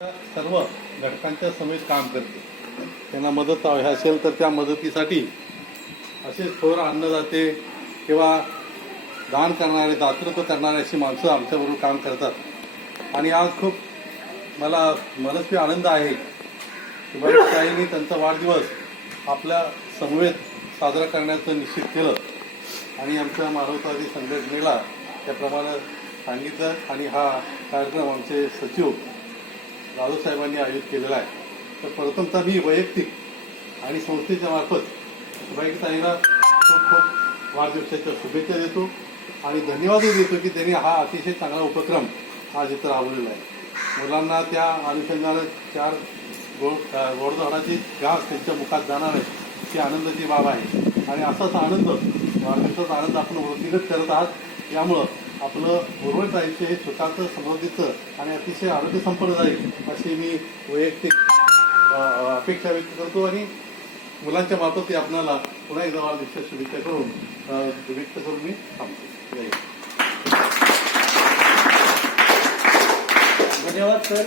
सर्व घटकांच्या समेत काम करते. त्यांना मदत हवी असेल तर त्या मदतीसाठी असे थोर अन्नदाते किंवा दान करणारे, दातृत्व करणारे अशी माणसं आमच्याबरोबर काम करतात. आणि आज खूप मला मनस्वी आनंद आहे की बऱ्याच ताईंनी त्यांचा वाढदिवस आपल्या समवेत साजरा करण्याचं निश्चित केलं आणि आमच्या मानवतावादी संघटनेला त्याप्रमाणे सांगितलं. आणि हा कार्यक्रम आमचे सचिव राजू साहेबांनी आयोजित केलेला आहे. तर प्रथमतः मी वैयक्तिक आणि संस्थेच्या मार्फत ताईंना खूप खूप वाढदिवसाच्या शुभेच्छा देतो आणि धन्यवादही देतो की त्यांनी हा अतिशय चांगला उपक्रम आज इथं राबवलेला आहे. मुलांना त्या अनुषंगानं 4 गोडधोडाची घास त्यांच्या मुखात जाणार आहे, ही आनंदाची बाब आहे. आणि असाच आनंद, वाढदिवसाचा आनंद आपण वृत्तीगत करत आहात. यामुळं आपलं उर्वरित आयुष्य हे सुखाचं, समृद्धीचं आणि अतिशय आरोग्यसंपन्न जाईल अशी मी वैयक्तिक अपेक्षा व्यक्त करतो. आणि मुलांच्या मार्फत आपल्याला पुन्हा एकदा वाढदिवसाच्या शुभेच्छा व्यक्त करून मी थांबतो. धन्यवाद सर.